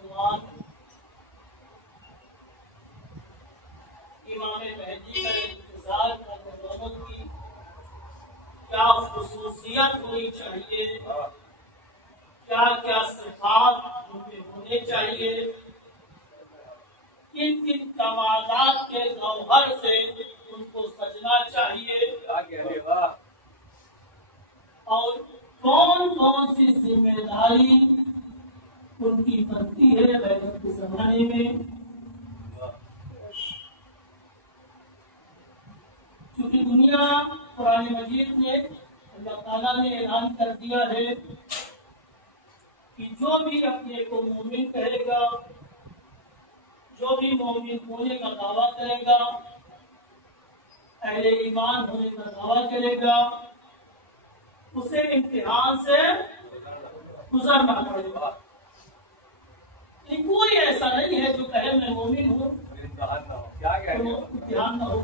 बदगुमान इमाम महदी का इंतजार करने वालों की क्या खुसूसियत होनी चाहिए, क्या क्या सिफात उनमें होने चाहिए, किन किन कमालात के गौहर से उनको सजना चाहिए और कौन कौन सी जिम्मेदारी उनकी बनती है बैठक के जमाने में। क्योंकि दुनिया कुरान मजीद में अल्लाह ताला ने ऐलान कर दिया है कि जो भी अपने को मोमिन कहेगा, जो भी मोमिन होने का दावा करेगा, अहले ईमान होने का दावा करेगा, उसे इम्तिहान से गुजरना पड़ेगा। कोई ऐसा नहीं है जो कहे मैं मोमिन हूँ इम्तिहान न हो।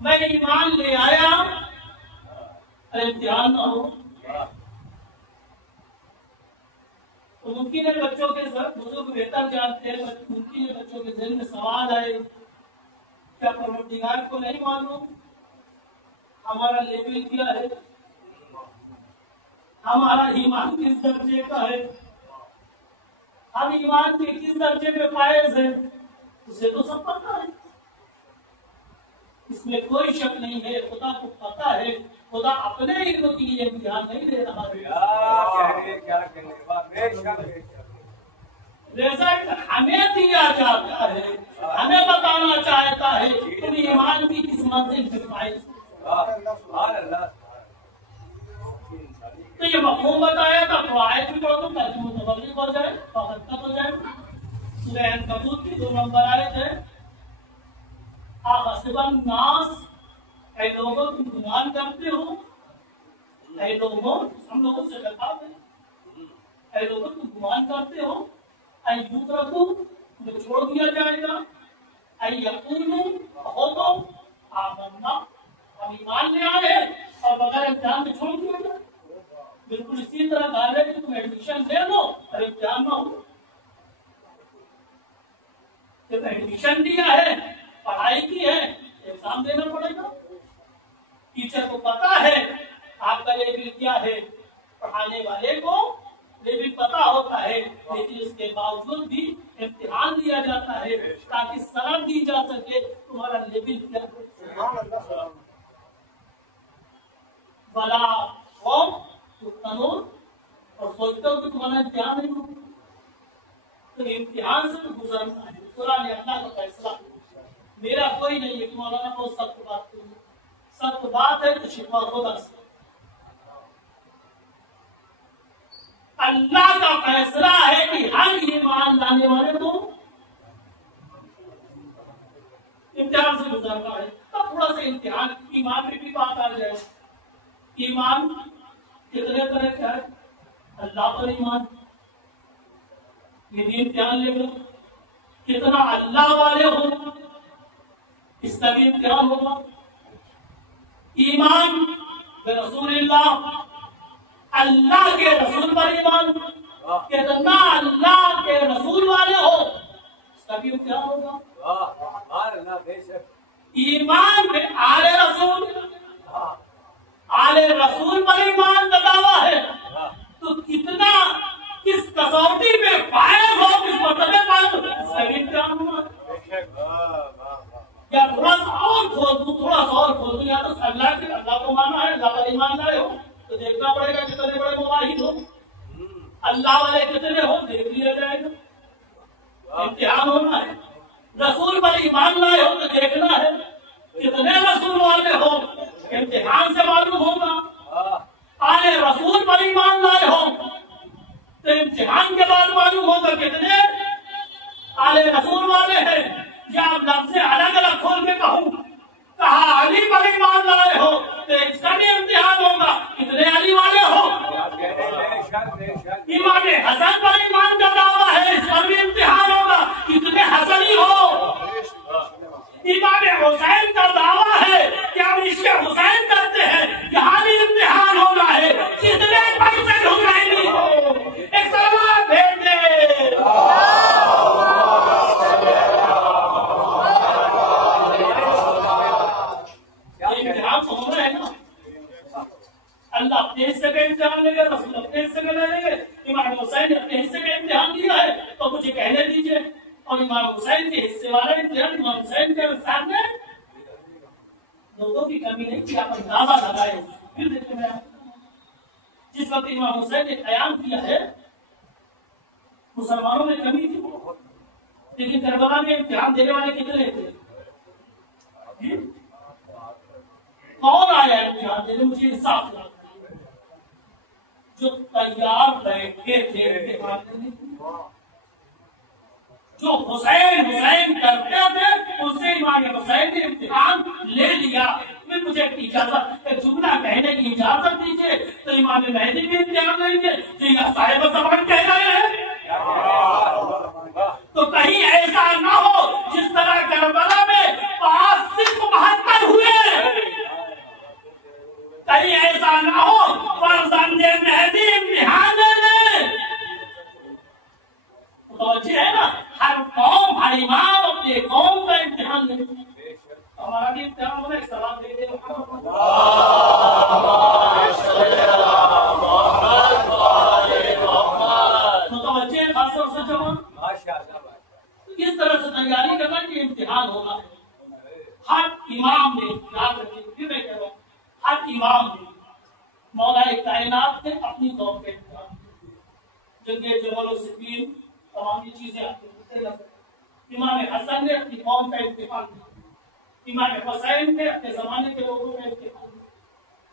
मैं ईमान ले आया इम्तिहान न हो। तो मुमकिन है बच्चों के बुजुर्ग बेहतर जानते हैं, मुमकिन है बच्चों के दिल में सवाल आए, क्या परवरदिगार को नहीं मालूम हमारा लेवल क्या है, हमारा ईमान किस दर्जे का है, हम ईमान के किस दर्जे में फायज है, उसे तो सब पता है। इसमें कोई शक नहीं है, खुदा को पता है। खुदा अपने इल्म के लिए इम्तिहान नहीं दे रहा है। रिजल्ट हमें दिया जाता है, हमें बताना चाहता है तुम ईमान की किस मंजिल पे फायज। तो ये मफहूम बताया था, तो आयत भी पढ़ो तो मुतबल्लिग हो जाए, हकीकत हो जाए। सूरह अनकबूत की 2 नंबर आयत है, अहसिबन नास, ऐ लोगों तुम गुमान करते हो, ऐ लोगों हम लोगों से खिताब है, ऐ लोगों तुम गुमान करते हो, ऐ युतरकू तुम्हें छोड़ दिया जाएगा, ऐ यकूलू हो तो आमन्ना हम ईमान ले आए और बगैर इम्तिहान में छोड़ दिया जाए। बिल्कुल इसी तरह कहा है कि तुम एडमिशन ले लो और इम्तिहान ना हो। जब एडमिशन दिया है, पढ़ाई की है, एग्जाम देना पड़ेगा। टीचर को पता है आपका लेवल क्या है, पढ़ाने वाले को लेवल पता होता है, लेकिन उसके बावजूद भी इम्तिहान दिया जाता है ताकि सनद दी जा सके तुम्हारा लेवल क्या है। बला और सोचते हो कि तुम्हारा इम्तिहान नहीं होगा, तो इम्तिहान से तो गुजरना है। कुरान अल्लाह का फैसला, मेरा कोई नहीं है कि मौलाना बहुत सख्त बात करिए, सख्त बात है तो शिफा होगा। अल्लाह का फैसला है कि हर ईमान लाने वाले को इम्तिहान से गुजरना है। तब थोड़ा सा इम्तिहान ईमान में भी बात आ जाए। ईमान कितने तरह का है? अल्लाह पर ईमान, ये भी इम्तिहान लेगा। कितना अल्लाह वाले हो, इसका भी इम्तिहान होगा। ईमान रसूलुल्लाह, अल्लाह के रसूल पर ईमान, कितना अल्लाह के रसूल वाले हो, इसका भी इम्तिहान होगा। ईमान में आले रसूल पर ईमान का दावा है, तो कितना किस कसौटी में फायज हो, किस मर्तबे फायज हो, इसका भी इम्तिहान होगा। या थोड़ा सा और खोल दूं, या तो अल्लाह को माना है, अल्लाह पर ईमान लाए हो, तो देखना पड़ेगा कितने बड़े मुवाहिद हो, अल्लाह वाले कितने हो, देख लिया जाएगा। इम्तिहान होना है। रसूल पर ईमान लाए हो तो देखना है कितने रसूल वाले हो, इम्तिहान से मालूम होगा। आले रसूल पर ईमान लाए हो तो इम्तिहान के बाद मालूम होगा कितने आले रसूल वाले हैं। या आप लफ्ज़ अलग अलग खोल के कहूँ, कहा अली पर ईमान लाए हो तो इसका भी इम्तिहान होगा, कितने अली वाले हो। इमाम हसन पर ईमान का दावा है, इसका भी इम्तिहान होगा, कितने हसनी हो। इमाम हुसैन का दावा है कि हम इश्क़ हुसैन करते हैं, यहाँ भी इम्तिहान होना है, कितने परसेंट हुसैनी हो। एक सवाल भेज दे लोगों की कमी नहीं थी, आप अंदाजा लगाए। फिर देखिए मैं जिस वक्त इमाम हुसैन ने क़याम किया है, मुसलमानों में कमी थी, लेकिन करबला में इम्तिहान देने वाले कितने थे? कौन आया इम्तिहान देने? मुझे इंसाफ करना। जो तैयार बैठे थे इम्तिहान देने, जो हुसैन हुसैन करते थे, उससे इमाम हुसैन ने इम्तिहान ले लिया। फिर मुझे इजाजत, एक जुमला कहने की इजाजत दीजिए, तो इमाम महदी भी इम्तिहान लेंगे, तो यह साहिब ज़मान कह रहे हैं। तो कहीं ऐसा ना हो जिस तरह करबला में 5 सिर्फ 72 हुए, कहीं ऐसा ना हो फर्जंदे महदी इम्तिहान ले। तो है ना, हर कौम हर इमाम अपने कौम का इम्तिहान ले। हमारा भी इम्तिहान होना, एक सलाम दे दे। इस तरह से तैयारी करना कि इम्तिहान होगा। हर इमाम ने, याद रखिए, फिर मैं कह रहा हूँ, हर इमाम ने, मौला कायनात ने अपनी कौम के इम्तिहान, जंगे जबल और सिफीन, तमाम चीजें आती हैं। इमाम हसन ने अपनी कौम का इम्तिहान दिया, इमाम हुसैन ने अपने जमाने के लोगों का इम्तिहान दिया।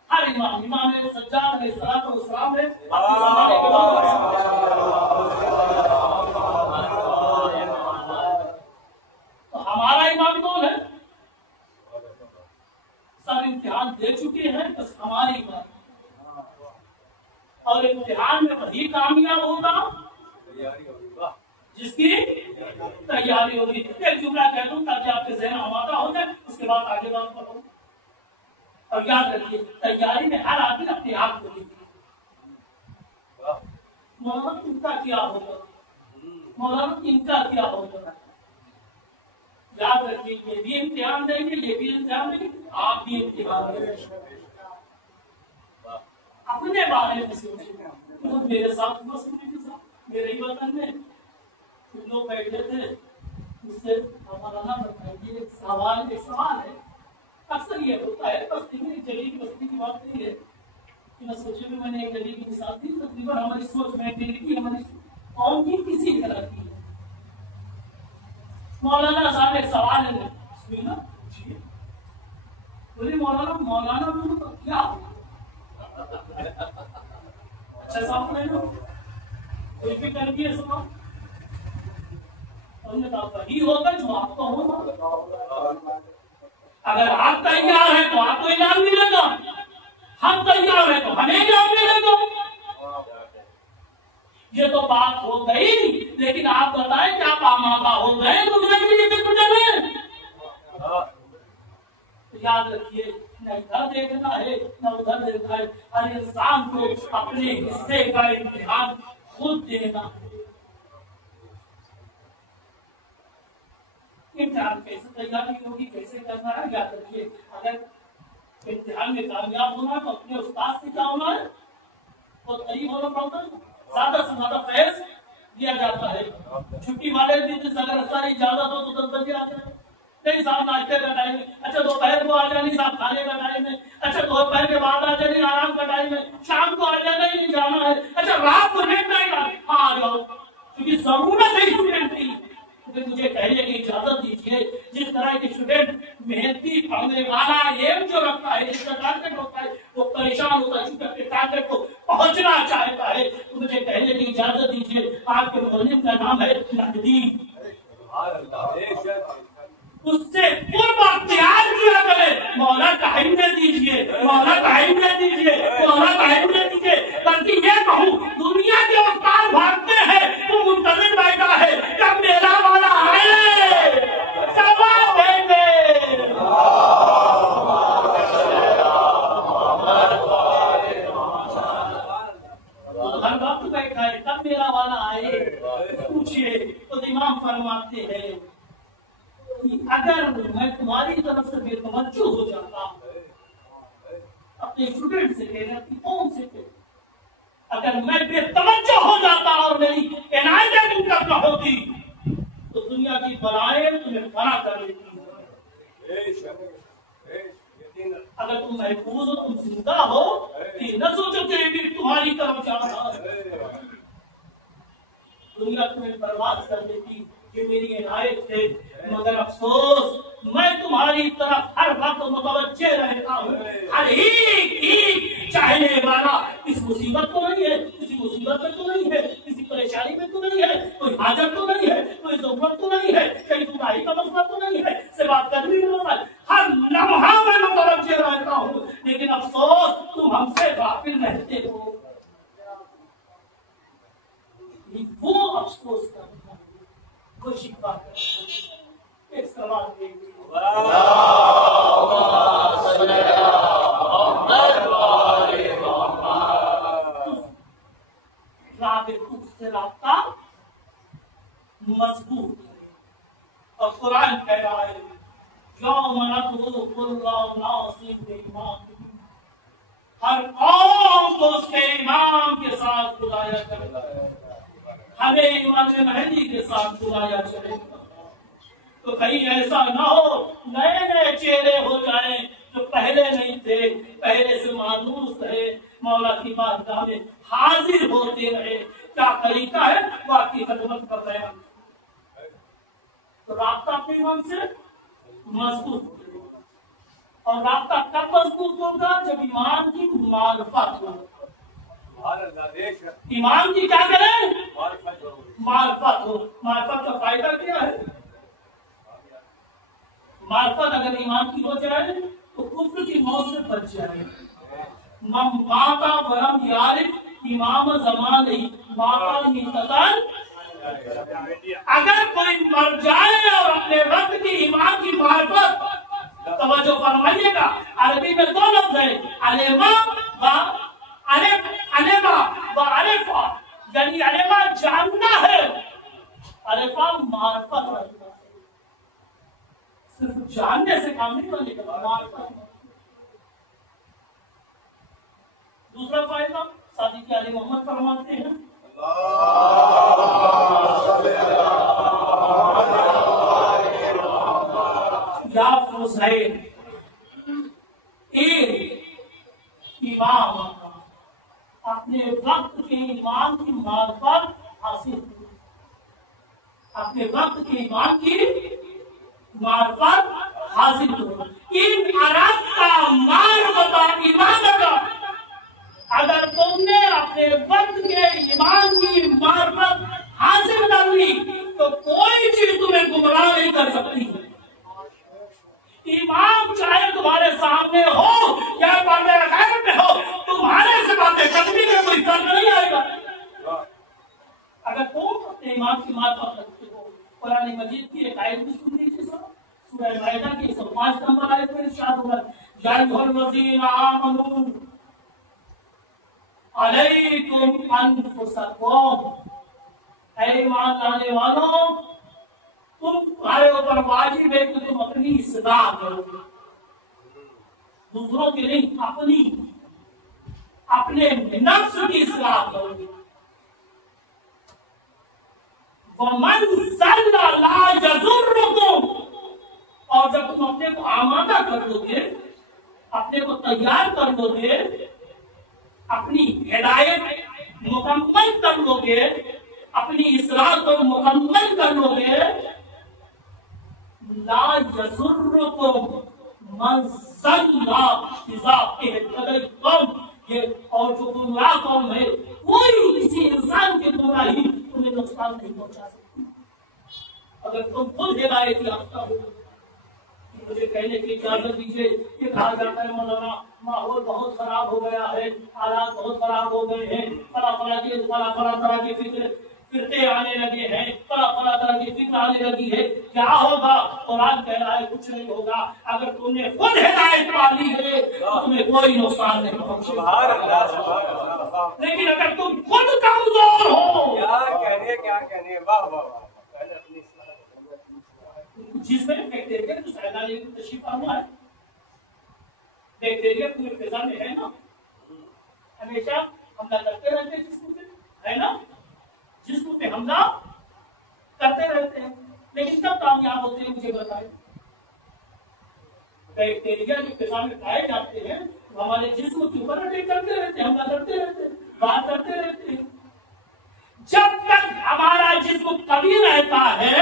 हर इमाम, इमाम सज्जाद अलैहिस्सलाम ने अपने जमाने के लोगों का। तो हमारा इमाम कौन है? सब इम्तिहान दे चुके हैं, बस हमारी बात। और इम्तिहान में वही कामयाब होगा जिसकी तैयारी होगी। एक जुमला कह दूं ताकि आपके ज़हन आमादा हो जाए, उसके बाद आगे बात करूं। और याद रखिए, तैयारी में हर आदमी अपने आप को लिखिए। मौलाना इनका क्या होगा, मौलाना इनका क्या होगा। याद रखिए, ये भी इम्तिहान देंगे, ये भी इम्तिहान देंगे, आप भी इम्तिहान देंगे। अपने बारे में सोचिए। तो मेरे साथ मेरे ही वतन में कुछ लोग बैठे थे, मुझसे मौलाना बताइए, एक सवाल है। अक्सर ये होता है, बस्ती में जली की बस्ती की बात नहीं है कि मैं सोचे भी मैंने एक गली की मिसाल दी। तकरीबन हमारी सोच में की हमारी कौम की किसी तरह की है। मौलाना साहब एक सवाल है, सुनिए, बोले मौलाना बोलो तो क्या होगा? अच्छा साहब ले लो, कोई भी कर दिए सुनो। हमने कहा वही होगा जो आपका होगा। अगर आप तैयार हैं तो आपको इनाम मिलेगा, हम तैयार हैं तो हमें इनाम मिलेगा। ये तो बात हो गई, लेकिन आप बताएं क्या आप आमादा हो गए दूसरे के लिए में? याद रखिए, न इधर देखना है न उधर देखना है। हर इंसान को अपने हिस्से का इम्तिहान खुद देना है। इम्तिहान कैसे तैयारी होगी, कैसे करना है, याद रखिए। अगर इम्तिहान में कामयाब होना है तो अपने उस्ताद से क्या होना है, तो करीब होना पड़ता है। ज्यादा से ज्यादा फैज दिया जाता है। छुट्टी वाले दिन अगर सारी इजाजत हो तो 10 बजे आ जाए। नहीं साहब नाश्ते का टाइम है, अच्छा दोपहर को आ जानी साहब खाने का टाइम है, अच्छा दोपहर के बाद आ जानी आराम का टाइम है, शाम को आ जाना ही नहीं जाना है, अच्छा रात को लेट नाइट आ जाओ, क्योंकि जरूरत है स्टूडेंट की। तो मुझे कहने की इजाजत दीजिए, जिस तरह के स्टूडेंट मेहनती पढ़ने वाला एम जो रखता है, जिसका टारगेट होता है, वो परेशान होता है क्योंकि अपने टारगेट को पहुंचना चाहता है। तो मुझे कहने की इजाजत दीजिए, आपके मुअल्लिम का नाम है नकदी, उससे पूर्व अख्तियार किया करे। मौला टाइम दे दीजिए, मौला टाइम दे दीजिए, मौला टाइम दे दीजिए। बल्कि ये कहूँ, दुनिया के उस्ताद भागते हैं, वो मुंतजिर बैठा है कब मेरा वाला आए, सवाल देंगे। हर वक्त बैठा है कब मेरा वाला आए, पूछिए। तो इमाम फरमाते हैं, अगर मैं तुम्हारी तरफ से बेतवज्जो हो जाता, अपने स्टूडेंट से कह रहा कौन से थे, अगर मैं बेतवज्जो हो जाता और मेरी इनायत तुम तक होती तो दुनिया की बलाएं तुम्हें फना कर लेती। अगर तुम महफूज हो, तुम जिंदा हो, तो न सोचो कि तुम्हारी तरफ जाना दुनिया तुम्हें बर्बाद कर देती, ये मेरी इनायत है। मगर अफसोस मैं तुम्हारी तरफ हर वक्त मुतवज्जे रहता हूँ। हर एक चाहने वाला इस मुसीबत तो नहीं है, किसी मुसीबत में तो नहीं है, किसी परेशानी में तो नहीं है, कोई हाजत तो नहीं है, कोई जरूरत तो नहीं है, कहीं तुम्हारी का मसला तो नहीं है, से बात करने में मसला, हर लम्हा में मुतवज्जे रहता हूँ। लेकिन अफसोस तुम हमसे गाफिल रहते हो। वो अफसोस करना, वो शिकवा करना। एक सवाल देखिए, से रास्ता मजबूत है। और कुरान कह रहा है हर कौम को उसके इमाम के साथ बुलाया जाएगा, हमें इमाम महदी के साथ बुलाया जाएगा। तो कहीं ऐसा ना हो नए नए चेहरे हो जाए जो पहले नहीं थे, पहले से मानूस रहे, मौला की बारगाह में हाजिर होते रहे। क्या तरीका है वो आपकी खिदमत कर रहे हैं। तो राब्ता अपने इमाम से मजबूत, और राब्ता कब मजबूत होगा जब ईमान की मार्फत हो। ईमान की क्या करें, मार्फत हो। मार्फत का फायदा क्या है, मार्फत अगर ईमान की हो जाए तो कुफ्र की मौत से बच जाए। माता बरम यारिफ इमाम जमान माता मिततर, अगर कोई मर जाए और अपने वक्त की ईमान की मार्फत, तवज्जो फरमाइएगा, अरबी में दो लफ्ज है, अलेमा व अलेमा व अरेफा, यानी अलेमा जानना है, अरेफा मार्फत रखना है। सिर्फ जानने से काम नहीं बनेगा, मार्फत। दूसरा फायदा सादी के आले मोहम्मद फरमाते हैं, या हुसैन इमाम अपने वक्त के ईमान की मार्फत हासिल, अपने वक्त के ईमान की मार्फत हासिल करो। इन अरफ्ता मार्फत ईमान का, अगर तुमने अपने वक्त के ईमान की मार्फत हासिल कर ली तो कोई चीज तुम्हें गुमराह नहीं कर सकती। ईमान चाहे तुम्हारे सामने हो या पर्दे गैब में हो, तुम्हारे से बातें करने में कोई फर्क नहीं आएगा। अगर तुम अपने ईमान की मार्फत रखते हो, कुरान मजीद की एक आयत भी सुन लीजिए सब, सूरह माइदा की 5 नंबर आयत में इरशाद होगा, या अय्युहल्लज़ीना आमनू अलैकुम अनफुसकुम, ऐ ईमान लाने वालों तुम्हारे ऊपर वाजिब है कि तुम अपनी इस्लाह करो, दूसरों की नहीं, अपने नफ्स की इस्लाह करो। वमन सल्ला ला यज़ुर्रुकुम, और जब तुम अपने को आमादा कर लोगे, अपने को तैयार कर लोगे, अपनी हिदायत मुकम्मल कर लोगे, अपनी इस्लाह को मुकम्मल कर लोगे, ला यज़ुर्रुकुम मन सल्ला इज़ा इहतदयतुम, ये और जो गुमराह कौम है, कोई किसी इंसान की गुमराही तुम्हें नुकसान नहीं पहुंचा सकती। अगर तुम खुद हिदायत याफ्ता हो, मुझे कहने की इजाजत दीजिए कि कहा जाता है मौलाना माहौल बहुत खराब हो गया है, हालात बहुत खराब हो गए हैं, फला तरह की फिरके आने लगे हैं, फला तरह की फिक्र आने लगी है, क्या होगा? कुरान कह रहा है कुछ नहीं होगा। अगर तुमने खुद हिदायत पाली है तो तुम्हें कोई नुकसान नहीं पहुंचेगा। लेकिन अगर तुम खुद कमजोर हो, क्या कहने, वाह वाह, जिसमें बैक्टीरिया तो सैलानी तशरीफ हुआ है, बैक्टीरिया पूरी फिजा में है ना, हमेशा हमला करते रहते हैं जिस्म पे, है ना, जिस्म पे हमला करते रहते हैं, लेकिन कब कामयाब होते हैं मुझे बताएं। बैक्टीरिया जो पेशाब में पाए जाते हैं हमारे जिस्म के ऊपर अटैक करते रहते हैं, हमला करते रहते हैं, बात करते रहते हैं। जब तक हमारा जिस्म कभी रहता है,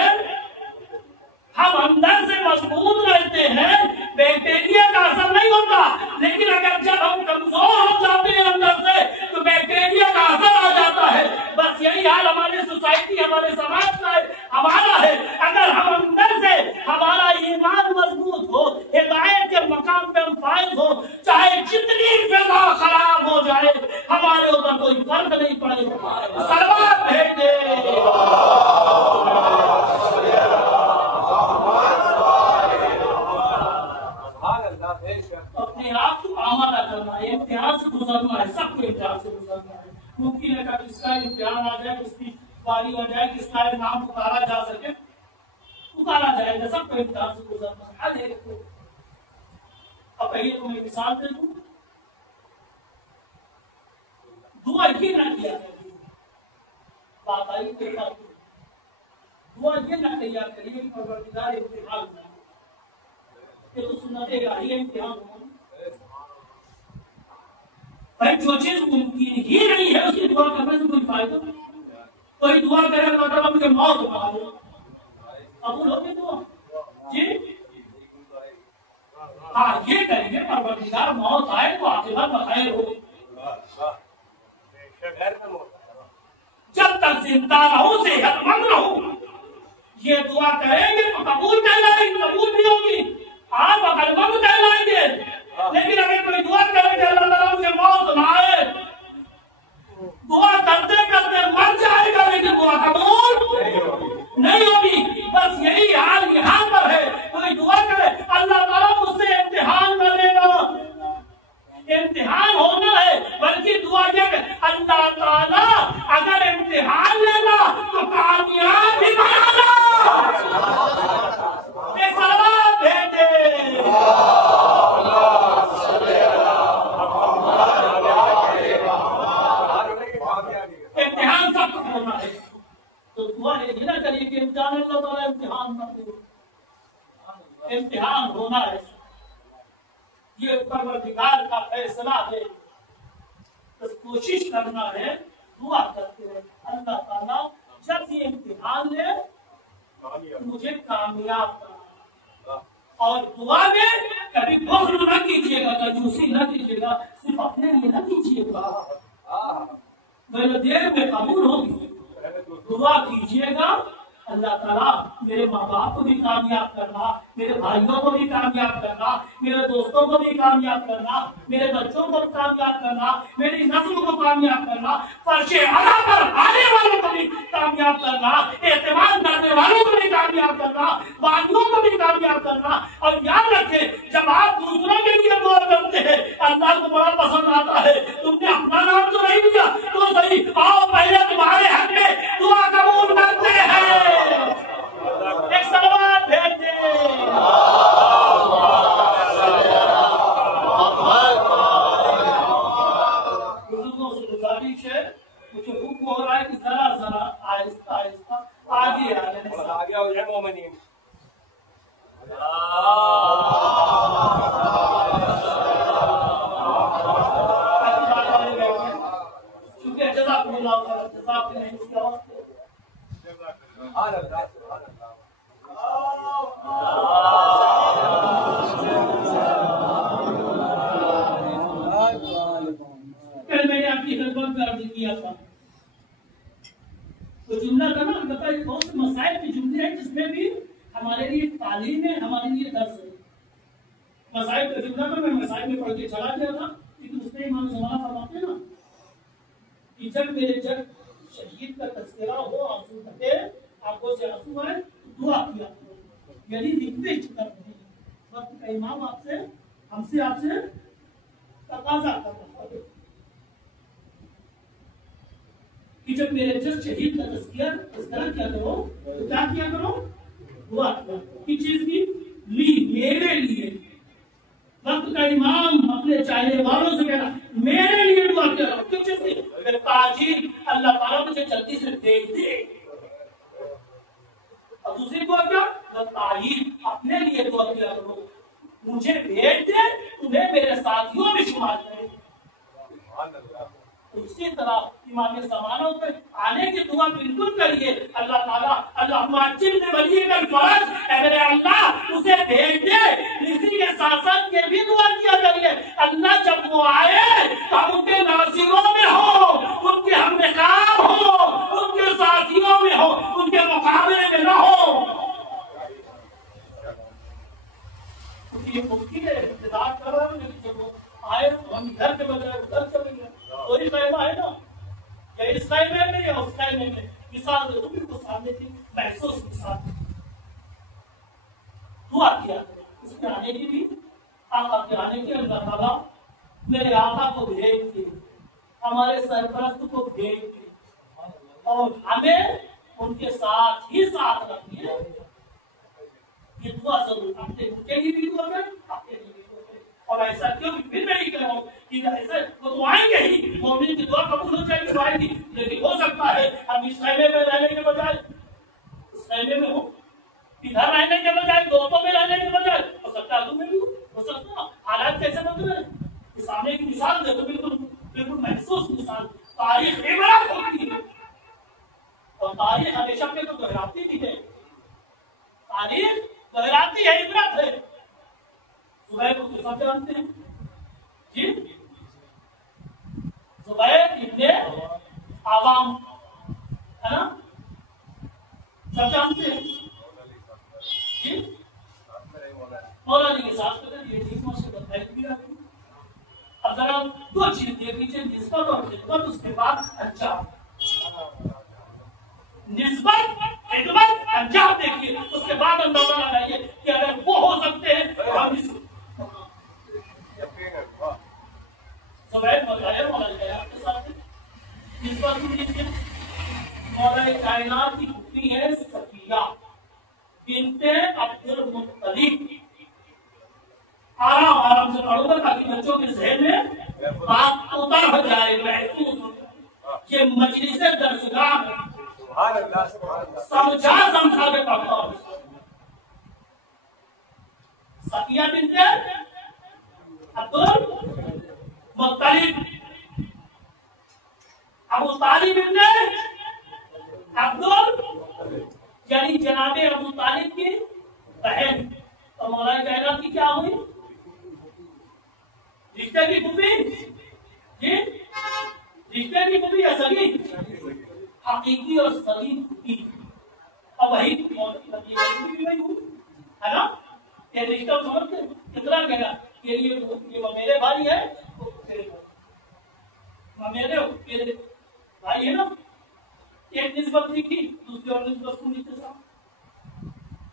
हम अंदर से मजबूत रहते हैं, बैक्टीरिया का असर नहीं होता। लेकिन अगर जब हम कमजोर हो जाते हैं अंदर से, तो बैक्टीरिया का असर आ जाता है। बस यही हाल हमारे सोसाइटी, हमारे समाज का है, हमारा है। अगर हम अंदर से हमारा ईमान मजबूत हो, हिदायत के मकाम पे हम फाइज हो, चाहे जितनी फिजा खराब हो जाए, हमारे ऊपर कोई फर्क नहीं पड़ेगा। सलवात भेजे अपने आप को आमादा करना है, इम्तिहान से गुजरना है, सबको इम्तिहान से गुजरना है। मुमकिन है कि किसका इम्तिहान आ जाए, उसकी बारी आ जाए, किसका नाम पुकारा जा सके, पुकारा जाएगा। सबको इम्तिहान से गुजरना है हर एक को। अब पहले तो मैं मिसाल दे दूं, दुआ ये ना किया करिए, बात आई दुआ ये ना तैयार करिए कि परवरदिगार इम्तिहान ना, ये तो सुन्नत इलाही इम्तिहान हो। भाई जो चीज मुमकिन ही नहीं है उसकी दुआ करने से कोई फायदा नहीं। कोई दुआ करे मतलब मुझे मौत उठा दो, कबूल होगी दुआ जी? हाँ ये करेंगे, परवरदिगार मौत आए तो आखिरत बखैर हो। जब तक जिंदा रहूं, सेहतमंद रहूं, ये दुआ करेंगे तो कबूल कहलाएगी, कबूल नहीं होगी आप अकलमंद कहलाएंगे। लेकिन अगर कोई दुआ करेंगे अल्लाह ताला मुझे मौत ना आए, दुआ करते करते मर जाएगा लेकिन दुआ कबूल नहीं होगी। बस यही हाल यहाँ पर है। कोई दुआ करे अल्लाह ताला मुझसे इम्तिहान न लेना, इम्तिहान होना है, बल्कि दुआ ये अल्लाह ताला अगर इम्तिहान लेना तो कामयाब भी बनाना। एक सलाम भेजे इम्तिहान सब होना है। तो दुआ ये ना करिए कि इम्तिहान अल्लाह ताला इम्तिहान न दे, इम्तिहान होना है, ये परवरदिगार का फैसला है। तो कोशिश करना है, दुआ करते रहे अल्लाह ताला जब ये इम्तिहान ले मुझे कामयाब करना। और दुआ में कभी बुख्ल न कीजिएगा, कंजूसी न कीजिएगा, सिर्फ अपने लिए न कीजिएगा, मेरे देर में कबूल होगी। दुआ कीजिएगा अल्लाह ताला मेरे माँ बाप को भी कामयाब करना, मेरे भाइयों को भी कामयाब करना, मेरे दोस्तों को भी कामयाब करना, मेरे बच्चों को भी कामयाब करना, मेरी नस्ल को कामयाब करना, फर्शे अला पर आने वालों को भी कामयाब करना, एतमाद करने वालों को भी कामयाब करना, बागियों को भी कामयाब करना। और याद रखें, जब आप दूसरों के लिए दुआ करते हैं अल्लाह को बड़ा पसंद आता है। तुमने अपना नाम तो नहीं दिया तो सही, आओ पहले तुम्हारे हक में दुआ कबूल करते हैं। एक सलवात भेज दे। बुजुर्गों से गुजारिश है, मुझे हुक्म हो रहा है कि जरा जरा आहिस्ता आहिस्ता आगे आगे हो जाए मोमिनीन। शुक्रिया, जज़ाकुमुल्लाह खैर, जज़ाकुमुल्लाह नहीं उसका वक्त कल मैंने आपकी खिदमत में अर्ज किया था, तो जुमला का ना बताइए बहुत से मसाइल के जुमले हैं जिसमें भी हमारे लिए तालीम है, हमारे लिए दर्स है। मसाइल का जुमला में मैं मसाइल में पढ़ के चला गया था, लेकिन उसमें इमाम ज़माना फरमाते ना कि जब मेरे जब शहीद का तस्करा हो, आंसू बहे, आंखों से आंसू आए, दुआ किया करो। यदि रिक्वेस्ट कर रहे हैं वक्त का इमाम आपसे, हमसे आपसे तकाजा कर रहा है कि जब मेरे जब शहीद का तस्करा क्या करो, तो क्या किया करो, दुआ किस चीज की ली, मेरे लिए। वक्त का इमाम अपने चाहने वालों से कहना मेरे लिए दुआ करो, किस चीज की, ताजील, अल्लाह ताला मुझे जल्दी से देख दे। और दूसरी दुआ क्या, ताजील, अपने लिए दुआ किया करो, मुझे भेज दे, तुम्हें मेरे साथियों में शुमार करे। उसी तरह इमाम ज़मानों पे आने की दुआ बिल्कुल करिए। अल्लाह ताला अल्लाह माजिद ने बलिए कल फर्ज अगर अल्लाह उसे भेज दे, इसी के शासन के भी दुआ किया करिए। अल्लाह जब वो आए तो हम उनके नासिरों में हो, उनके हमनकाम हो, उनके साथियों में हो, उनके मुकाबले में न हो। ये मुक्ति है, इंतजार कर रहा हूँ जब आए तो हम इधर के बजाय उधर चले गए। कोई कहना है ना, या इस कहने में या उस कहने में मिसाल दे दो, बिल्कुल सामने थी महसूस मिसाल हुआ किया। उसके आने की भी आका के आने की अल्लाह ताला मेरे आका को भेज दी, हमारे सरपरस्त को भेज दी और हमें उनके साथ ही साथ रखिए। ये दुआ जरूर आपने उनके भी दुआ करें, आपके भी दुआ करें। और ऐसा क्यों फिर मैं ही कह रहा हूँ कि ऐसे वो तो आएंगे ही, मोमिन की दुआ कबूल हो जाएगी तो आएगी। लेकिन हो सकता है हम इस खैमे में रहने के बजाय उस खैमे में हो, इधर रहने के बजाय दोस्तों में रहने के बजाय हो सकता है तुम्हें भी हो सकता है। हालात कैसे बदल रहे सामने की मिसाल दे तो बिल्कुल बिल्कुल महसूस मिसाल। तारीख इबरत होती है और तारीख हमेशा पे तो दोहराती भी है, तारीख दोहराती है, इबरत है। सुबह को तो सब जानते हैं जी, जुबैर इब्ने आवाम है ना, सब जानते हैं जी। मौलाना के साथ ये ठीक माशा बताई भी रखी। अब जरा दो चीज देख लीजिए, निस्बत और खिदमत, उसके बाद अंजाम। निस्बत खिदमत अंजाम देखिए, उसके बाद अंदाजा लगाइए कि अगर वो हो सकते हैं तो हम इस कायनात की पुत्री है सफिया बिन्ते अब्दुल मुत्तलिब। आराम आराम से पढ़ोगे ताकि बच्चों के ज़हन में बात उतर हो जाए, महसूस। ये मजलिस दरसगाह समझा के पढ़ो। सफिया बिन्ते अब्दुल मुत्तलिब, अबू तालिब इब्ने अब्दुल, यानी जनाबे अबू तालिब की बहन। तो मौलाना कायनात की क्या हुई? रिश्ते की फूफी जी, रिश्ते की फूफी या सगी? हकीकी और सगी फूफी। अब वही है ना, ये रिश्ता समझते कितना कहेगा कि ये मेरे भाई है, मेरे भाई है ना। एक निस्बत लिखी, दूसरी और निस्बत सुनी के साथ,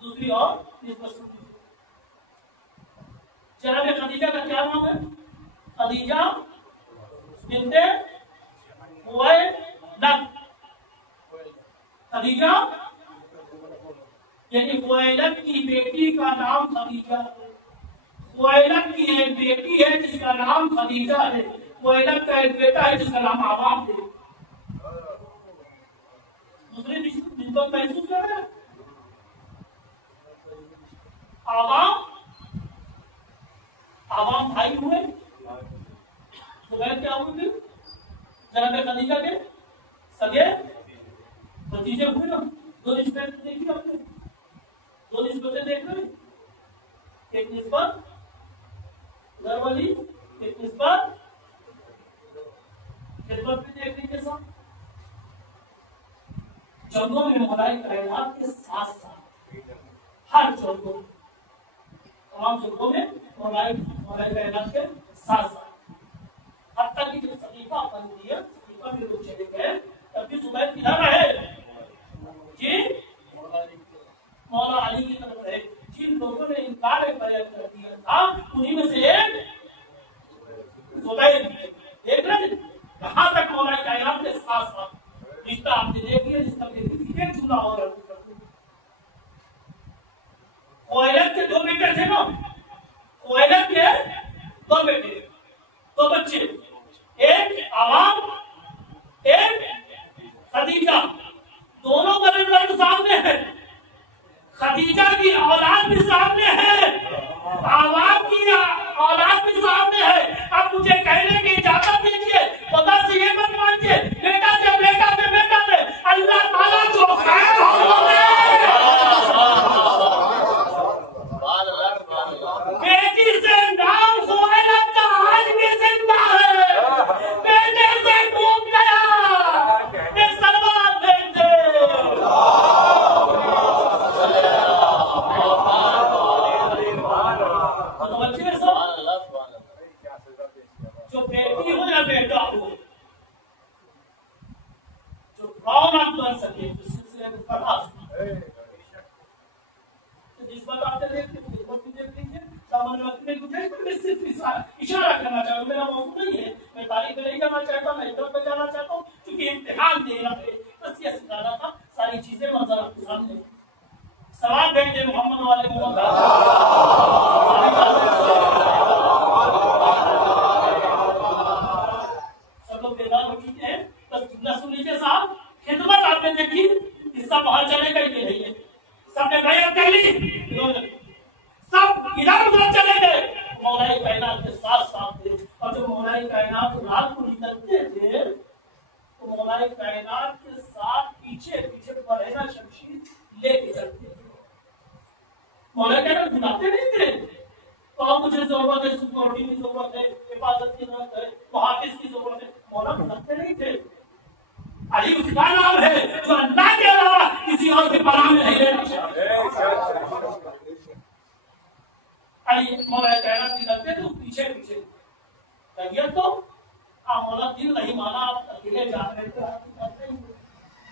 दूसरी और निस्बत सुनी। जनाब खदीजा का क्या नाम है? खदीजा बिन्ते खुवैलद। खदीजा यानी खुवैलद की बेटी का नाम खदीजा। खुवैलद की एक बेटी है जिसका नाम खदीजा है, खुवैलद का एक बेटा है जिसका नाम आवाम है। दूसरे निस्बत महसूस कर रहे हैं। आवाम भाई हुए, क्या हुए? जनाब खदीजा के सगे भतीजे हुए ना। दो निस्बत देखिए आपने, दो निस्बतें देख रहे, एक निस्बत घर वाली, एक निस्बत खिदमत भी देख लीजिए साहब। जंगों में मौलाना कायनात के साथ साथ हर जंगों, तमाम जंगों में मौलाना कायनात के साथ साथ हत्ता की जो सकीफा बन रही है, सकीफा में लोग चले गए, तब भी सुबह किधर रहे जी? मौला अली की तरफ रहे। जिन लोगों ने इनकार कर दिया था उन्हीं में से एक सुबैर। देख रहे कहां तक मौला कायनात के साथ साथ रिश्ता आपने देख लिया, जिसका एक जुमला हो रहा है। खुवैलद के दो बेटे थे ना, खुवैलद के दो बेटे, दो बच्चे, एक आवाम, एक खदीजा। दोनों का रिजल्ट सामने है। खदीजा की औलाद भी सामने है, आवाम की बन सके तो सिलसिले में बढ़ा सके। जिस बात आपने देखी उस बात देख लीजिए, सामान्य वक्त में गुंजाइश पर मैं सिर्फ इशारा करना चाहता हूँ, मेरा मौजूद नहीं है, मैं तारीख में नहीं जाना चाहता, मैं इधर पे जाना चाहता हूँ क्योंकि इम्तिहान देना है, बस ये सिखाना था। सारी चीजें मंजर आपके सामने। सवाल भेजे मोहम्मद वाले मोहम्मद सब लोग बेदार हो चुके हैं, बस जुमला सुन लीजिए साहब। खिदमत आपने देखी, इसका बाहर चलेगा ही नहीं है, सबने बैठक कर ली, सब इधर उधर चले गए, मौलाई कायनात के साथ साथ थे। और जब मौलाई कायनात रात को निकलते थे तो मौलाई कायनात के साथ पीछे पीछे परहेना शमशीर लेके चलते थे। मौलाई कायनात बुलाते नहीं थे, तो मुझे जरूरत है, सिक्योरिटी की जरूरत है, हिफाजत की जरूरत है, मुहाफिज की जरूरत है, मौला बुलाते नहीं थे। अली उसका नाम है जो अल्लाह के अलावा किसी और के पनाह में नहीं रहना चाहिए। अली मौला कहना निकलते तो पीछे पीछे कहिए तो मौला दिल नहीं माना, आप अकेले जा रहे थे,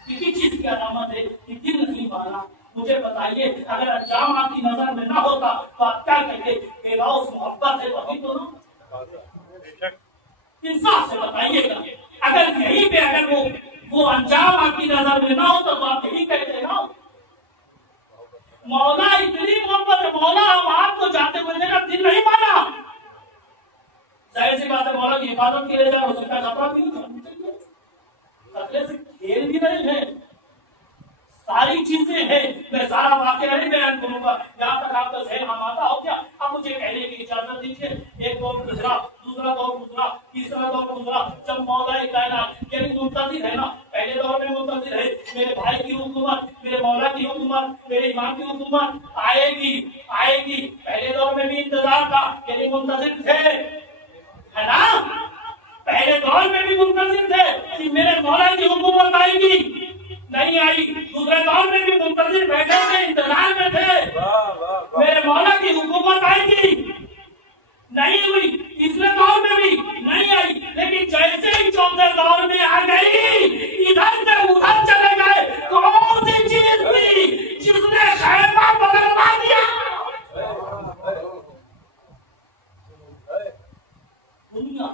किसी चीज की अलामत है कि दिल नहीं माना। मुझे बताइए अगर अंजाम आपकी नजर में ना होता तो आप क्या कहेंगे? बेलौस मोहब्बत है तभी तो ना, इंसाफ से बताइएगा। अगर यहीं पे अगर वो अंजाम आपकी नजर में ना होता तो आप यही कहते ना, मौला इतनी मोहब्बत है, मौला हम आपको जाते बंदे का दिल नहीं माना। जाहिर सी बात है, मौला की हिफाजत के लिए जाए, हो सकता है खतरा भी नहीं, खतरे से खेल भी नहीं है, सारी चीजें हैं। मैं सारा वाकया नहीं बयान करूंगा, जहां तक आपका जहन हमारा हो गया। अब मुझे कहने की इजाजत दीजिए, एक दौर गुजरा, दूसरा दौर गुजरा, तीसरा दौर गुजरा, जब मौला कायनात यानी मुंतजिर है ना, पहले दौर में मुंतजिर है मेरे भाई की हुकूमत, मेरे मौला की हुकूमत, मेरे इमाम की हुकूमत आएगी आएगी। पहले दौर में भी इंतजार था, यानी मुंतजिर थे, है ना, पहले दौर में भी मुंतजिर थे कि मेरे मौला की हुकूमत आएगी, नहीं आई। दूसरे दौर में भी मुंतजिर बैठे थे, इंतजार में थे मेरे मौला की हुकूमत आएगी, नहीं हुई। तीसरे दौर में भी नहीं आई, लेकिन जैसे ही चौथे दौर में आ गई, इधर से उधर चले गए। कौन सी चीज थी जिसने खैमा बदलवा दिया? दुनिया।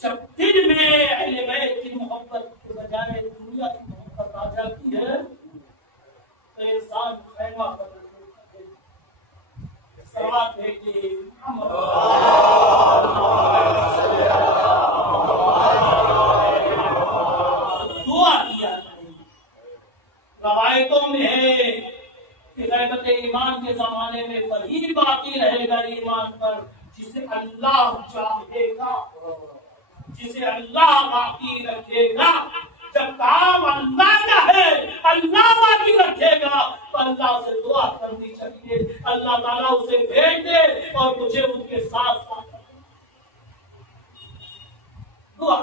जब दिल में अहले बैत की मोहब्बत के बजाय दुनिया की मोहब्बत आ जाती है तो इंसान खैमा बदल सवाल भेजिए। दुआ किया रवायतों में है कि ग़ैबत ईमान के जमाने में वही बाकी रहेगा ईमान पर जिसे अल्लाह चाहेगा, जिसे अल्लाह बाकी रखेगा। जब काम अल्लाह का है, अल्लाह बाकी रखेगा, तो अल्लाह से दुआ करनी चाहिए, अल्लाह ताला उसे भेज दे और मुझे उसके साथ साथ दुआ।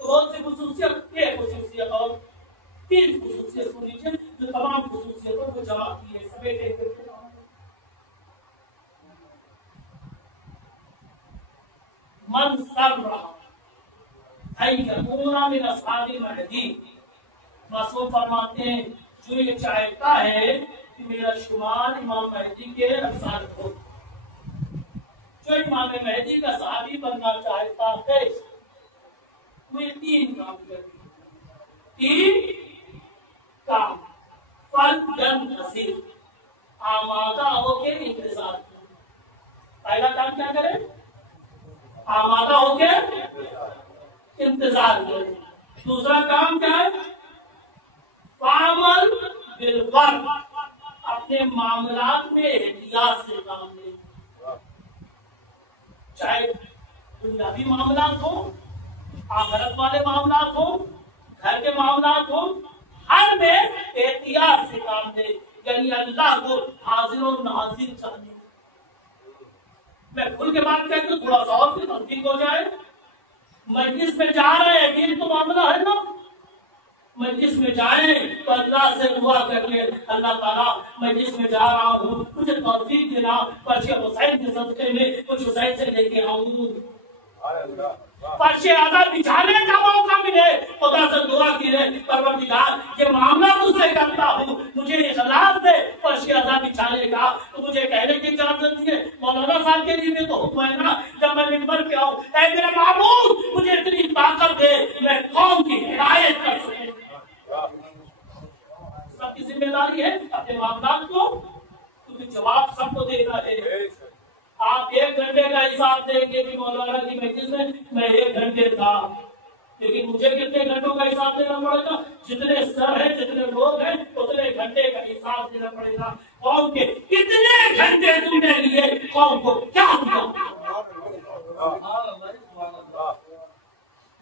तो बहुत सी खुसूसियत, एक खुसूसियत और तीन खुसूसियत सुन लीजिए जो तमाम खुसूसियतों को जमा किए समेटे। मन सब रहा मासूम फरमाते हैं जो ये चाहता है कि मेरा शुमार इमाम महदी के अंसार हो, जो इमाम महदी का सहाबी बनना चाहता है, वो ये तीन काम करती है। तीन काम, फल जन नसीब, आमादा होके इंतजार। पहला काम क्या करे? आमादा होके इंतजार करें। दूसरा काम क्या है? फामल बिलवर, अपने मामलात में एहतियात से काम ले, चाहे दुनियावी मामलात हो, आखिरत वाले मामलात हो, घर के मामलात हो, हर में एहतियात से काम ले, यानी अल्लाह को हाजिर और नाजिर चाहिए। मैं खुल के बात कहती हूँ, थोड़ा सा और तस्दीक हो जाए। मजलिस में जा रहे हैं, ये तो मामला है ना, मजलिस में जाए तो अल्लाह से दुआ कर ले, अल्लाह ताला मजलिस में जा रहा हूँ, मुझे तौफीक देना, बच्चे हुसैन के सदके में कुछ हुसैन से लेके आऊँ, फर्शे आज़ा बिछाने का मौका मिले, खुदा से दुआ कीजिए, परवरदिगार ये मामला मुझसे करता हूँ, मुझे इखलास दे फर्शे आज़ा बिछाने का, तो मुझे कहने की इजाजत है। मौलाना साहब के लिए भी तो हुक्म है ना, जब मैं मिंबर पे आऊँ, ऐ मेरे मामूद मुझे इतनी ताकत दे, मैं कौम की हिदायत कर सकूं। सबकी जिम्मेदारी है अपने मामलात को, क्योंकि जवाब सबको देना है। आप 1 घंटे का हिसाब देंगे कि मौलाना की मजलिस में मैं 1 घंटे था, लेकिन मुझे कितने घंटों का हिसाब देना पड़ेगा? जितने सर है, जितने लोग हैं, उतने घंटे का हिसाब देना पड़ेगा। कौम के कितने घंटे तुमने लिए, कौम को क्या दिया?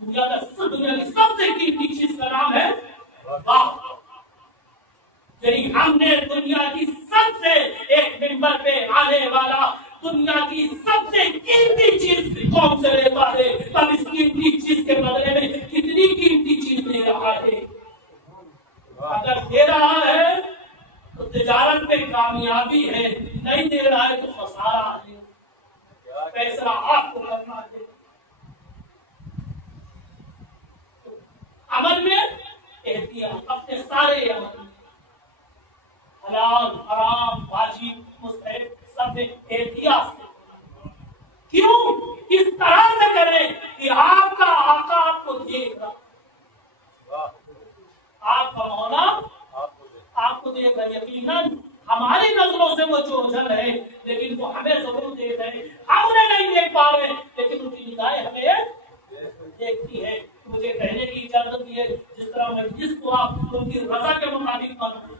दुनिया की सबसे कीमती चीज का नाम है वाह। यही हमने दुनिया की सबसे एक मिंबर पे आने वाला दुनिया की सबसे कीमती चीज कौन से लेता है, तब इस कीमती चीज के बदले में कितनी कीमती चीज दे रहा है। अगर दे रहा है तो तिजारत में कामयाबी है, नहीं दे रहा है तो खसारा है। फैसला आपको करना है। अमल में एहतियात, अपने सारे अमल हलाल हराम वाजिब मुस्तहब सब में एहतियात। क्यों? इस तरह से करें कि आपका आका आपको देख रहा, आपका मौला आपको देख रहा। यकीनन हमारी नजरों से वो चोचल है, लेकिन वो हमें जरूर देख रहे। हम उन्हें नहीं देख पा रहे, लेकिन उनकी निगाहें हमें देखती है। मुझे कहने की इजाजत दी है, जिस तरह मजलिस को आप उनकी रजा के मुताबिक बनाएं,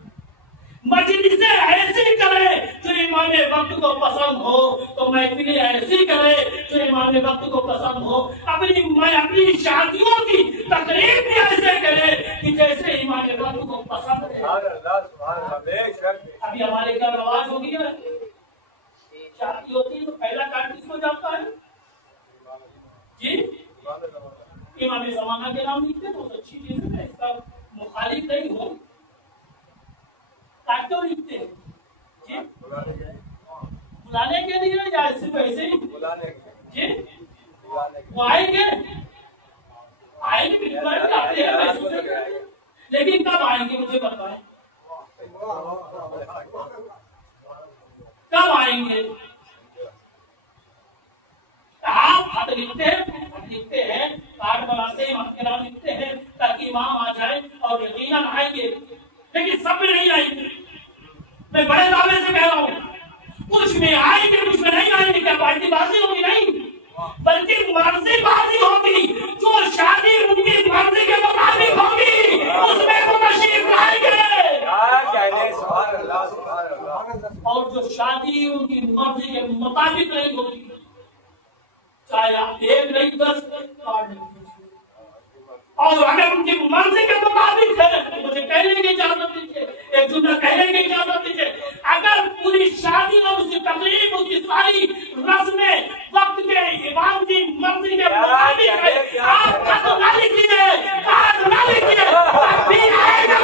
मजलिसें ऐसी करे जो इमाम वक्त को पसंद हो, तो महफिलें ऐसी करे जो इमाम वक्त को पसंद हो। अपनी शादियों की तकरीब भी ऐसे करे कि जैसे इमाम वक्त को पसंद है। अभी हमारे घर रवाज हो गया, शादी होती है तो पहला कार्ड किसको जाता है जी? इमाम ज़माना के नाम लिखते, बहुत अच्छी चीज है, इसका मुखालिफ नहीं हो। क्यों लिखते हैं जी? बुलाने के लिए या सिर्फ ऐसे ही जी? वो आएंगे आएंगे आते हैं, लेकिन कब आएंगे मुझे बताएं, कब आएंगे? आप खत लिखते हैं, कार्ड बनाते हैं, इमाम के नाम लिखते हैं ताकि इमाम आ जाए और यकीनन आएंगे, लेकिन सब में नहीं आएंगे। मैं बड़े दावे से कह रहा हूँ, कुछ में आएंगे कुछ में नहीं आएंगे। क्या पार्टीबाजी होगी? नहीं, बल्कि मर्जीबाजी होगी। जो शादी उनकी मर्जी के मुताबिक होगी उसमें वो तशरीफ लाएंगे, और जो शादी उनकी मर्जी के मुताबिक नहीं होगी, चाहे आप 1 नहीं 10 कार्ड नहीं, और अगर उनकी मर्जी के मुताबिक है तो मुझे कहने की इजाजत दीजिए, एक जुमला कहने की इजाजत दीजिए। अगर पूरी शादी और उसकी तकलीफ, उसकी सारी रस्में वक्त के इमाम की मर्जी के मुताबिक है, आप खत ना लिखिए, कार्ड ना लिखिए, भी आएगा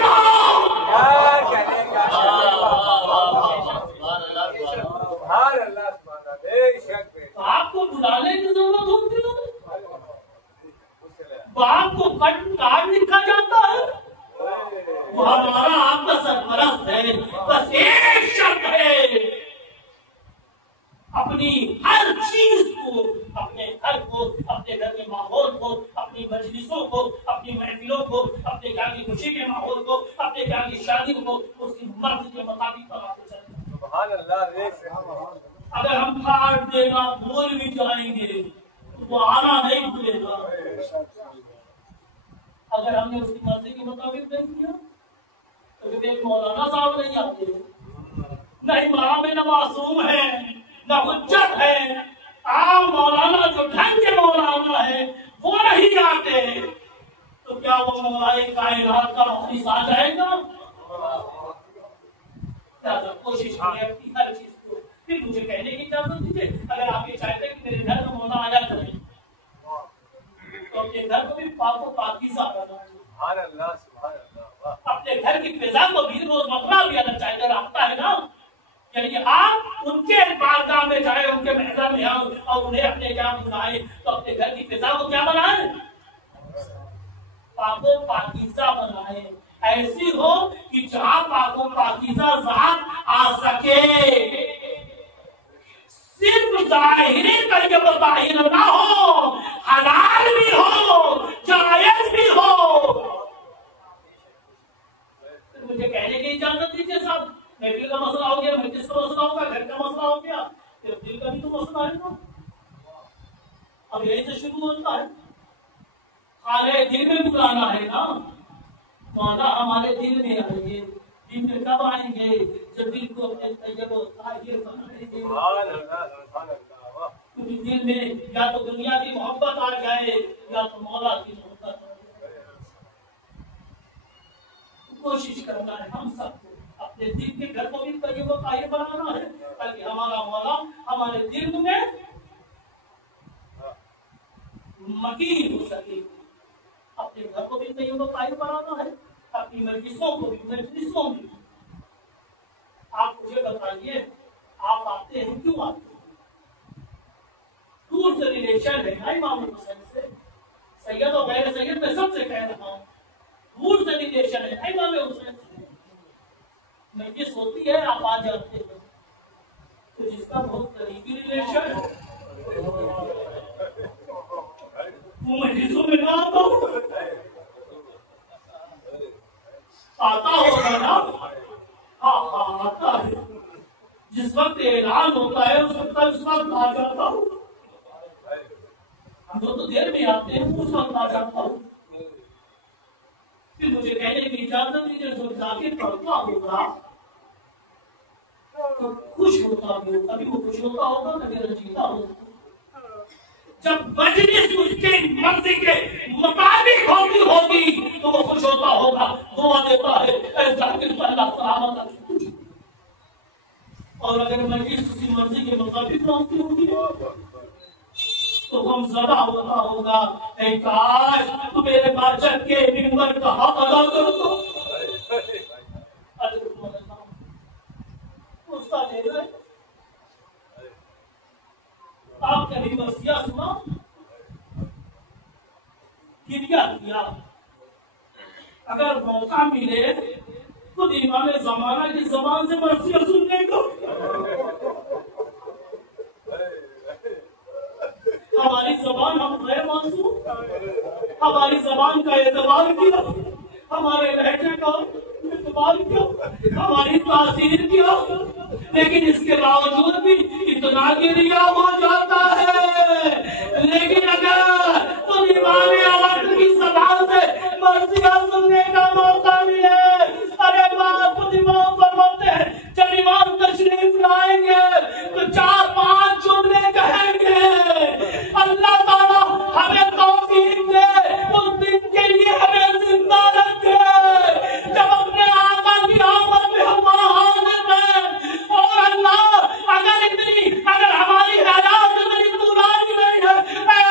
तो आपको बुलाने की जरूरत होती है। बाप को कार्ड लिखा जाता है, वो हमारा आपका सरपरस्त है। बस एक शर्त है, अपनी हर चीज को, अपने घर को, अपने घर के माहौल को, अपनी मजलिसों को, अपनी महफिलों को, अपने घर की खुशी के माहौल को, अपने घर की शादी को उसकी मर्जी के मुताबिक बनाते चले। अगर हम कार्ड देना भूल भी जाएंगे तो वो आना नहीं भूलेगा। अगर हमने उसकी मर्जी के मुताबिक नहीं किया तो एक मौलाना साहब नहीं आते, न इमाम न मासूम है, न हुज्जत है। आम मौलाना जो ढंग के मौलाना है वो नहीं आते, तो क्या वो मौलाए कायनात का मुखलिस आ जाएगा? कोशिश करें हर चीज को। फिर मुझे कहने की इजाजत दीजिए, अगर आप ये चाहते हैं कि मेरे घर में मौला आया करें तो अपने घर को भी पाको पाकीज़ा बनाना, अपने घर की फिजा को भी रोजमर्रा भी अगर चाहते रखता है ना, यानी आप उनके बारगाह में जाए, उनके महज़र में आओ और उन्हें अपने क्या बुलाए, तो अपने घर की फिजा को क्या बनाए, पाको पाकीज़ा बनाए, ऐसी हो कि जहां पाको पाकीज़ा ज़ात आ सके, सिर्फ ज़ाहिरी तरीक़े पर बाहिर ना हो, हलाल भी हो, जायज़ भी हो। मुझे कहने की इजाजत दीजिए साहब, महफिल का मसला हो गया, मस्जिद का मसला हो गया, घर का मसला हो गया, फिर दिल का भी तो मसला है ना। अब यही से शुरू होता है, खाले दिल में बुलाना है ना, मौला हमारे दिल में आएंगे, दिल में कब आएंगे, जब दिल को अपने तैयब ताहिर बनाएंगे। क्योंकि दिल में या तो दुनिया की मोहब्बत आ जाए या तो मौला की मोहब्बत आ जाए। कोशिश करना है हम सबको अपने दिल के घर को भी तैयब ताहिर बनाना है, ताकि हमारा मौला हमारे दिल में मकीन हो सके। अपने घर को भी तैयब ताहिर बनाना है, अपनी मजलिसों को भी, मजलिसों में। आप मुझे बताइए, आप आते हैं क्यों आते हैं? दूर से रिलेशन है ना इमाम हुसैन से, सैयद और गैर सैयद मैं सबसे कह रहा हूँ, दूर से रिलेशन है इमाम हुसैन से। मजलिस होती है, आप आ जाते हैं, तो जिसका बहुत करीबी रिलेशन है वो मजलिसों में ना आता होगा ना। हाँ आता है, जिस वक्त ऐलान होता है उस वक्त आ जाता हूँ। हम तो देर में आते हैं, उस वक्त आ जाता हूँ। फिर मुझे कहने की इजाजत दीजिए, जो जाकिर पढ़ता होगा तो खुश होता भी होगा, कभी वो खुश होता होगा, कभी रंजीता होगा। जब मजलिस उसके मर्जी के मुताबिक होगी तो वो खुश होता होगा, दुआ देता है ऐसा अल्लाह सलामत रखे। और अगर मजलिस उसकी मर्जी के मुताबिक होती होगी तो हम ज़दा होता होगा, ऐ काश तू मेरे बादशाह के मिंबर का हक अदा कर दो। गुस्सा ले रहे, आप कभी वसिया सुना, किया अगर मौका मिले तो इमाम ज़माना की ज़बान से वसिया सुनने को। हमारी ज़बान हम गैर मासूम, हमारी ज़बान का एतबार किया, हमारे लहजे का एतबार किया, हमारी तासीर किया, लेकिन इसके बावजूद भी इतना गिरिया हो जाता है। लेकिन अगर तो इमाम अवध की ज़बान से मर्ज़िया सुनने का मौका मिले, अरे बाप खुद इमाम फरमाते हैं जब इमाम तशरीफ लाएंगे तो 4-5 जुमले कहेंगे, अल्लाह ताला हमें तौफीक दे, उस दिन के लिए हमें जिंदा रखे जब अपने आका की आमद में हम हाजिर हैं। और अल्लाह अगर हमारी हयात इतनी दुरानी नहीं है,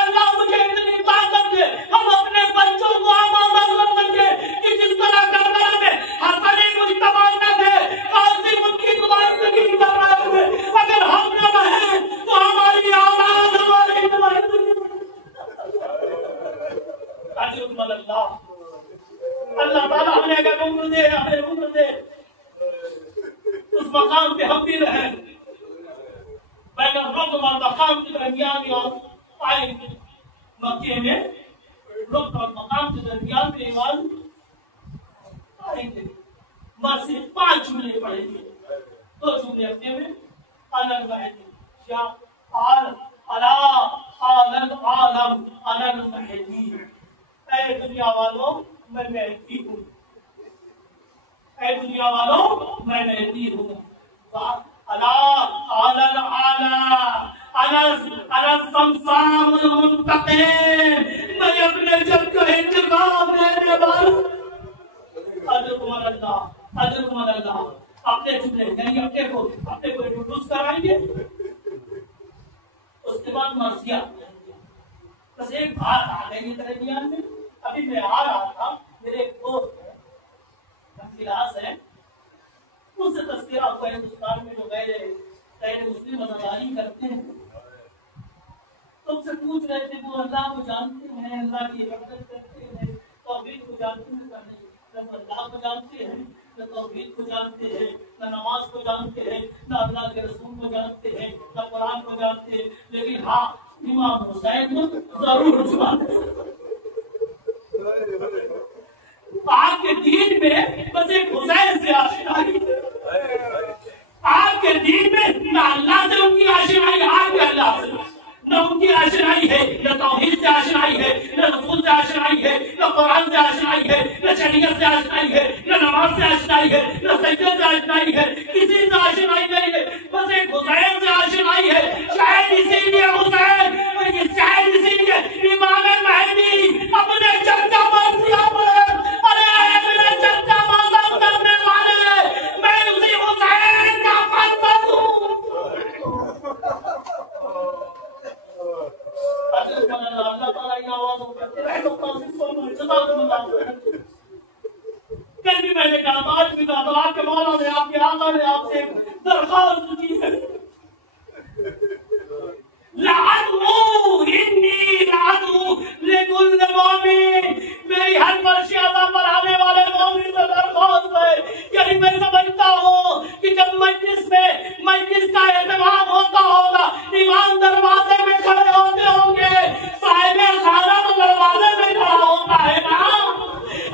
अल्लाह मुझे इतनी ताकत दे, हम अपने बच्चों को आमादा कर सके कि जिस तरह करबला में हसन मुझ तबाना थे, कासिम उनकी नुमाइंदगी कर रहे थे, अगर हम न रहे तो हमारी औलाद हमारी नुमाइंदगी। अल्लाह ताला हमें अगर उम्र दे, हमें उम्र दे, उस मकाम पे हम भी रहे, मकाम के दरमियान आएंगे मक्के में, रुक और मकाम के दरमियान में ईमान आएंगे, बस सिर्फ 5 जुमले पढ़ेंगे, 2 जुमले अपने में अलग रहेंगे। आलम अलग महदी, ऐ दुनिया वालों मैं महदी हूँ, ऐ दुनिया वालों मैं महदी हूँ। मैं अपने जब का इंतजाम लेने वाला अल्लाह अपने जुमले यानी अपने को इंट्रोड्यूस कराएंगे, उसके बाद मर्सिया। बस एक बात आ गई दरमियान में, अभी मैं आ रहा था, मेरे एक दोस्त है, क्लास है, उससे तस्करा हुआ हिंदुस्तान में जो गैर मुस्लिम अजादारी करते हैं, तुमसे पूछ रहे थे वो अल्लाह को जानते हैं, अल्लाह की इबादत करते हैं, तौहीद को जानते हैं नहीं, न अल्लाह को जानते हैं, न तौहीद को जानते हैं, न नमाज को जानते हैं, न अल्लाह के रसूल को जानते हैं, न कुरान को जानते हैं, लेकिन हाँ इमाम हुसैन को जरूर जानते हैं। आपके दीन में बस एक हुसैन से आशिनाई, आपके दीन में न अल्लाह से उनकी आशिनाई, आपके अल्लाह से न उनकी आशनाई है, न तौहीद से आशनाई है, न रसूल से आशनाई है, न कुरान से आशनाई है, न शरीयत से आशनाई है, न नमाज से आशनाई है, न सजदे से आशनाई है, किसी से आशनाई नहीं है, बस एक हुसैन से आशनाई है। शायद इसीलिए हुसैन, शायद इसीलिए इमाम महदी अपने चचा मौसिया पर, अरे मेरे चचा मातम करने वाले, मैं उसी हुसैन का फर्जंद हूँ। कल भी मैंने कहा, आज भी कहा, आपके मौला ने, आपके आका ने आपसे दरख्वास्त की है, मेरी हर मर्शियादा पर आने वाले मोमिन से दरख्वास्त है, यानी मैं समझता हूँ कि जब मजलिस का एहतमाम होता होगा, इमाम दरवाजे में खड़े होते होंगे, साहिब खाना तो दरवाजे में खड़ा होता है ना,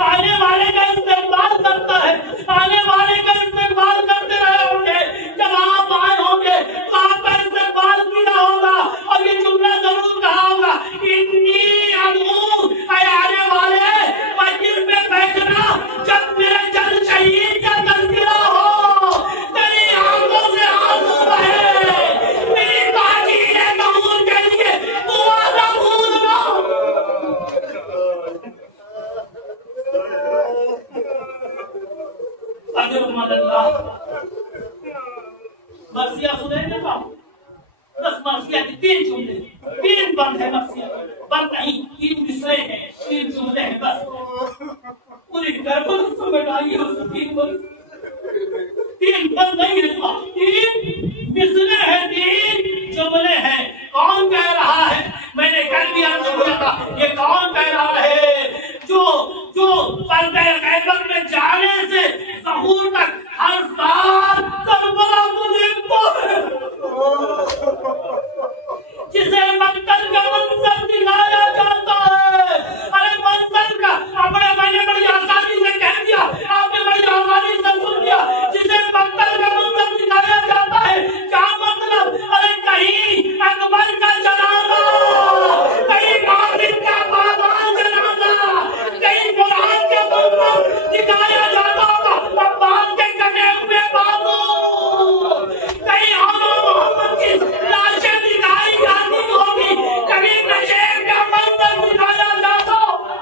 आने वाले का इस्तेमाल करता है, आने वाले का इस्तेमाल करते रहे होंगे, जब आप आए होंगे तो आपका इस्तेमाल किया होगा और ये जुमला जरूर कहा होगा, इतनी आने वाले मस्जिद में बैठना जब मेरे जल शहीद का तज़किरा हो, तेरी आंखों से आंसू बहे, मेरी बाकी है कबूल के लिए दुआ न भूलना। मर्सिया सुनेंगे ना, बस मर्सिया की 3 जुमले, 3 बंद है, मर्सिया बंद नहीं, 3 मिसरे हैं, 3 जुमले हैं, बस पूरी गड़बड़ समझ आई है उसको। 3 बंद नहीं है, 3 मिसरे हैं, 3 जुमले हैं। कौन कह रहा है? मैंने कल भी आपसे पूछा था, ये कौन कह रहा है? जो पर्दे गैबत में जाने से ज़हूर तक हर साल करबला को देखता है, जिसे मक्तल का मंजर दिखाया जाता है। अरे मंजर का अपने मैंने बड़ी आसानी से कह दिया, आपने बड़ी आसानी से सुन लिया, जिसे मक्तल का मंजर दिखाया जाता है, क्या मतलब? अरे कहीं अकबर का जनाजा, कहीं कासिम का बाबान जनाजा, कहीं कुरान के मंजर दिखाया जाता होगा, अब्बास के कटे हुए बाबू, कहीं मोहम्मद की लाशें दिखाई जाती होगी, कभी नशेब का मंजर दिखाया जाता होगा,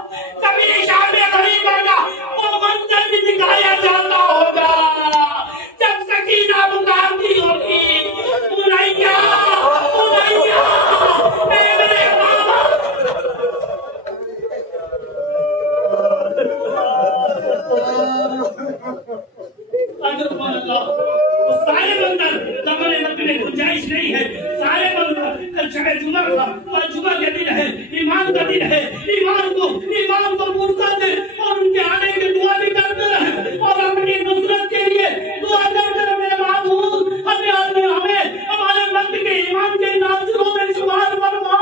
कभी शाम गरीबा का वो मंजर भी दिखाया जाता होगा, जब सकीना पुकारती होगी, उनैया उनैया मेरे बाबा। सारे मंजर जमाने में गुंजाइश नहीं है, सारे मंजर कल शब जुमा था, और जुमा के दिन है, ईमान का दिन है, ईमान को मुर्दा दे और उनके आने की दुआ भी करते रहे और अपनी नुसरत के लिए दुआ करते रहे। मेरे माबूद हमें हमारे मर्द के ईमान के नासिरों में शुमार फरमा।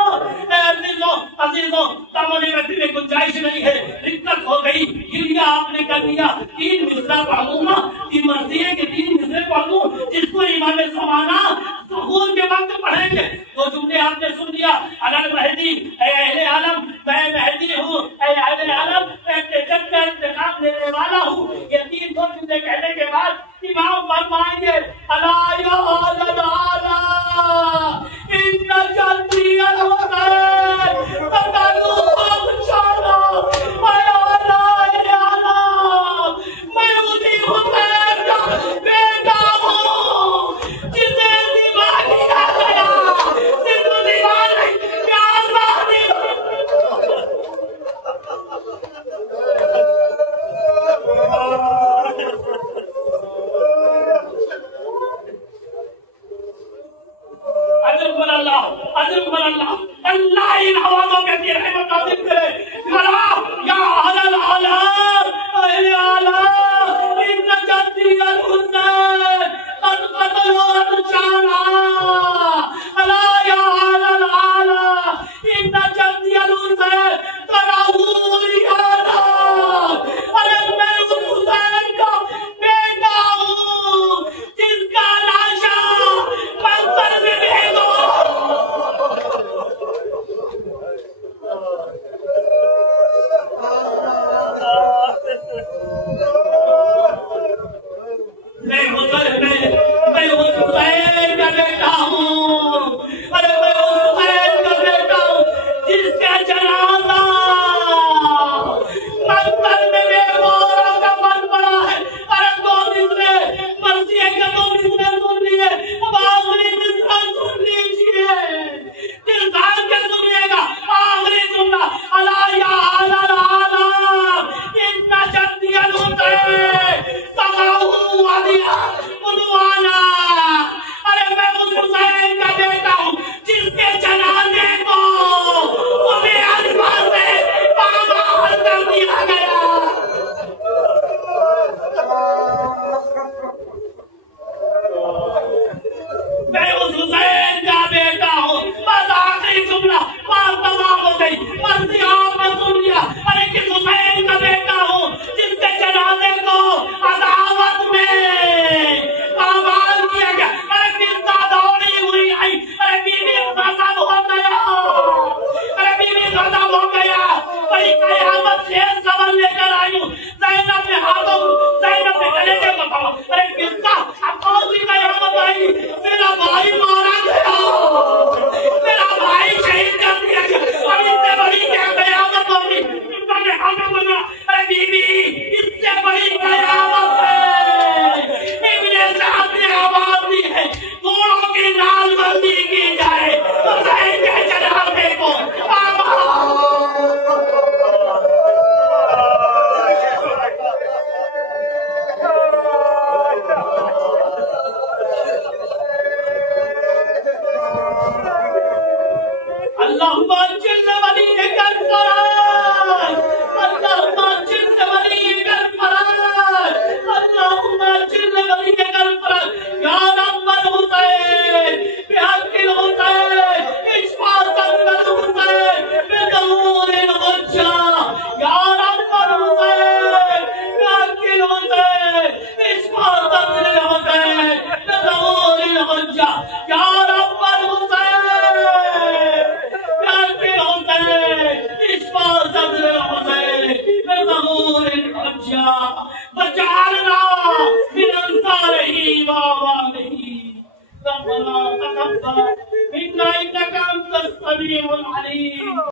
अजीजों तमने में गुंजाइश नहीं है, दिक्कत हो गई, गिरिया आपने कर दिया, 3 मिसरा पढ़ूंगा, 3 मर्सिये के 3 मिसरे पढ़ूं, जिसको इमाम समाना ज़हूर के वक्त पढ़ेंगे। वो जुमले आपने सुन लिया, अगर महदी अहले आलम, मैं महदी हूँ, अहले आलम जब मैं इंतकाम लेने वाला हूँ, ये 3 जुमले कहने के बाद इमाम फरमाएंगे अला या अला इन्ना जल्दी अलहुसैन ततालू इंशाअल्लाह मैं उसी हुसैन का बेटा हूँ जिसे नज्जा वजअलना मिन अंसारिही व अवानिही रब्बना तक़ब्बल मिन्ना इन्नका अंतस समीउल अलीम।